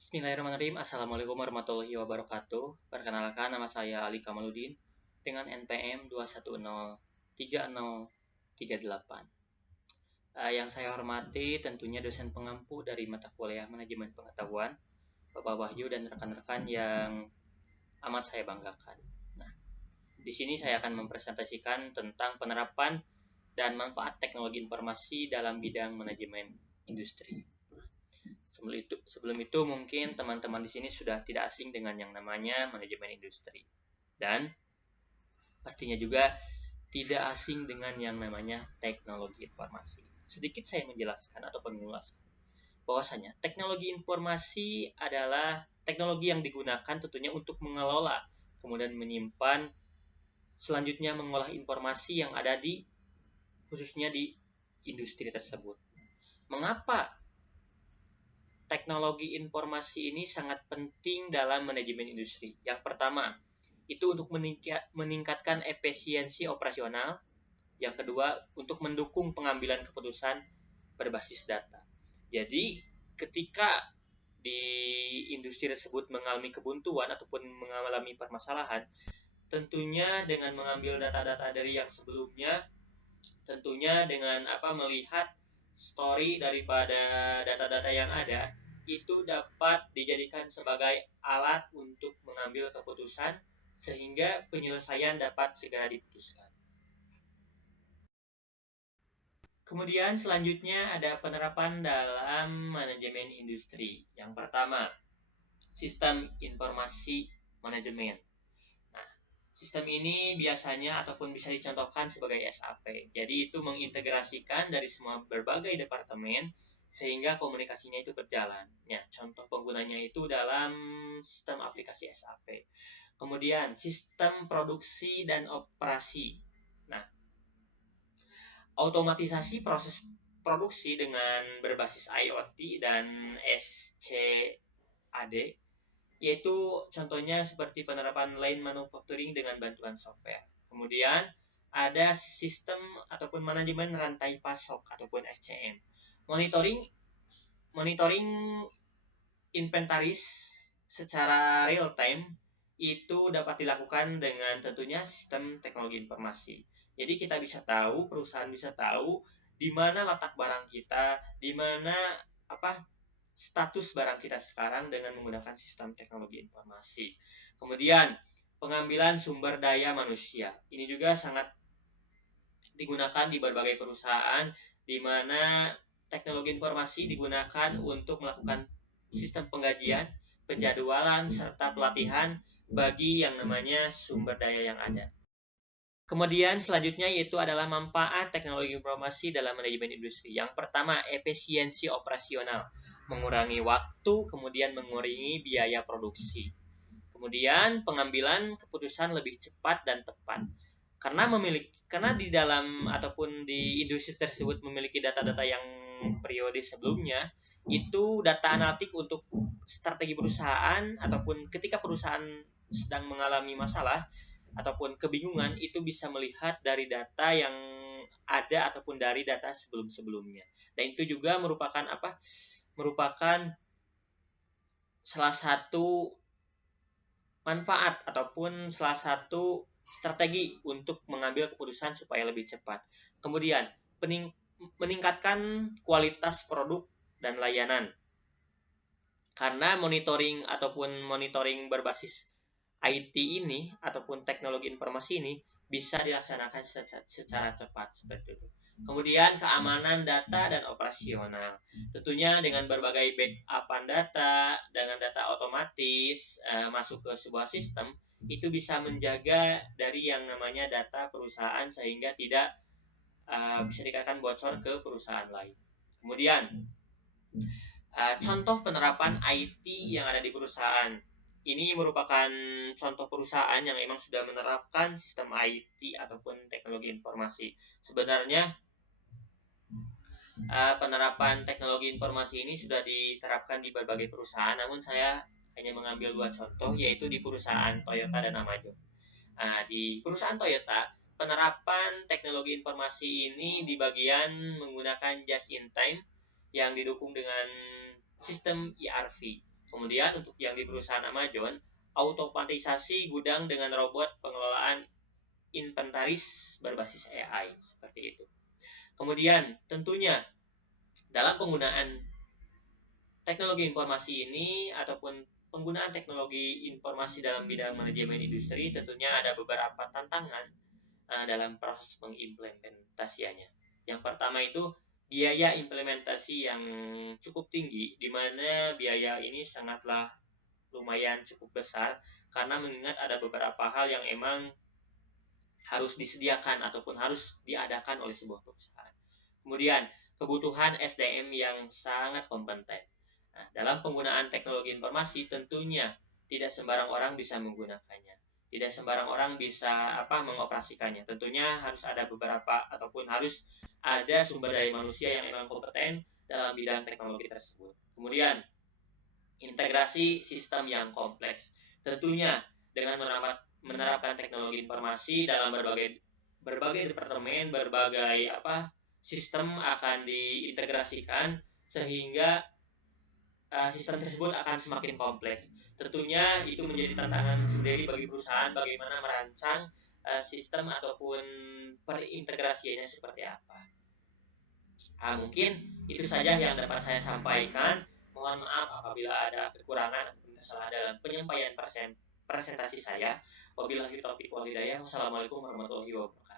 Bismillahirrahmanirrahim. Assalamualaikum warahmatullahi wabarakatuh. Perkenalkan, nama saya Ali Kamaludin dengan NPM 2103038. Yang saya hormati tentunya dosen pengampu dari mata kuliah Manajemen Pengetahuan, Bapak Wahyu dan rekan-rekan yang amat saya banggakan. Nah, di sini saya akan mempresentasikan tentang penerapan dan manfaat teknologi informasi dalam bidang manajemen industri. Sebelum itu mungkin teman-teman di sini sudah tidak asing dengan yang namanya manajemen industri. Dan pastinya juga tidak asing dengan yang namanya teknologi informasi. Sedikit saya menjelaskan atau mengulaskan bahwasanya teknologi informasi adalah teknologi yang digunakan tentunya untuk mengelola, kemudian menyimpan, selanjutnya mengolah informasi yang ada di khususnya di industri tersebut. Mengapa teknologi informasi ini sangat penting dalam manajemen industri? Yang pertama, itu untuk meningkatkan efisiensi operasional. Yang kedua, untuk mendukung pengambilan keputusan berbasis data. Jadi, ketika di industri tersebut mengalami kebuntuan ataupun mengalami permasalahan, tentunya dengan mengambil data-data dari yang sebelumnya, tentunya dengan melihat story daripada data-data yang ada, itu dapat dijadikan sebagai alat untuk mengambil keputusan sehingga penyelesaian dapat segera diputuskan. Kemudian selanjutnya ada penerapan dalam manajemen industri. Yang pertama, sistem informasi manajemen. Nah, sistem ini biasanya ataupun bisa dicontohkan sebagai SAP. Jadi itu mengintegrasikan dari semua berbagai departemen sehingga komunikasinya itu berjalan. Ya, contoh penggunanya itu dalam sistem aplikasi SAP. Kemudian sistem produksi dan operasi. Nah, otomatisasi proses produksi dengan berbasis IoT dan SCAD, yaitu contohnya seperti penerapan line manufacturing dengan bantuan software. Kemudian ada sistem ataupun manajemen rantai pasok ataupun SCM. Monitoring inventaris secara real time itu dapat dilakukan dengan tentunya sistem teknologi informasi. Jadi kita bisa tahu, perusahaan bisa tahu di mana letak barang kita, di mana status barang kita sekarang dengan menggunakan sistem teknologi informasi. Kemudian pengambilan sumber daya manusia. Ini juga sangat digunakan di berbagai perusahaan di mana teknologi informasi digunakan untuk melakukan sistem penggajian, penjadwalan, serta pelatihan bagi yang namanya sumber daya yang ada. Kemudian selanjutnya yaitu adalah manfaat teknologi informasi dalam manajemen industri. Yang pertama, efisiensi operasional, mengurangi waktu, kemudian mengurangi biaya produksi. Kemudian pengambilan keputusan lebih cepat dan tepat. Karena di dalam ataupun di industri tersebut memiliki data-data yang periode sebelumnya, itu data analitik untuk strategi perusahaan ataupun ketika perusahaan sedang mengalami masalah ataupun kebingungan, itu bisa melihat dari data yang ada ataupun dari data sebelum-sebelumnya. Dan itu juga merupakan salah satu manfaat ataupun salah satu strategi untuk mengambil keputusan supaya lebih cepat. Kemudian meningkatkan kualitas produk dan layanan. Karena monitoring berbasis IT ini ataupun teknologi informasi ini bisa dilaksanakan secara cepat seperti itu. Kemudian keamanan data dan operasional. Tentunya dengan berbagai backupan data, dengan data otomatis masuk ke sebuah sistem, itu bisa menjaga dari yang namanya data perusahaan sehingga tidak bisa dikatakan bocor ke perusahaan lain. Kemudian contoh penerapan IT yang ada di perusahaan. Ini merupakan contoh perusahaan yang memang sudah menerapkan sistem IT ataupun teknologi informasi. Sebenarnya penerapan teknologi informasi ini sudah diterapkan di berbagai perusahaan, namun saya hanya mengambil 2 contoh, yaitu di perusahaan Toyota dan Amazon. Di perusahaan Toyota, penerapan teknologi informasi ini di bagian menggunakan just in time yang didukung dengan sistem ERP. Kemudian untuk yang di perusahaan Amazon, automatisasi gudang dengan robot pengelolaan inventaris berbasis AI seperti itu. Kemudian tentunya dalam penggunaan teknologi informasi ini ataupun penggunaan teknologi informasi dalam bidang manajemen industri tentunya ada beberapa tantangan dalam proses pengimplementasiannya. Yang pertama itu biaya implementasi yang cukup tinggi, di mana biaya ini sangatlah lumayan cukup besar karena mengingat ada beberapa hal yang emang harus disediakan ataupun harus diadakan oleh sebuah perusahaan. Kemudian, kebutuhan SDM yang sangat kompeten. Nah, dalam penggunaan teknologi informasi tentunya tidak sembarang orang bisa menggunakannya. Tidak sembarang orang bisa mengoperasikannya. Tentunya harus ada beberapa ataupun harus ada sumber daya manusia yang memang kompeten dalam bidang teknologi tersebut. Kemudian, integrasi sistem yang kompleks. Tentunya dengan menerapkan teknologi informasi dalam berbagai departemen, berbagai sistem akan diintegrasikan sehingga sistem tersebut akan semakin kompleks. Tentunya itu menjadi tantangan sendiri bagi perusahaan bagaimana merancang sistem ataupun perintegrasiannya seperti apa. Mungkin itu saja yang dapat saya sampaikan. Mohon maaf apabila ada kekurangan atau kesalahan dalam penyampaian presentasi saya. Wabillahi taufiq wal hidayah. Wassalamualaikum warahmatullahi wabarakatuh.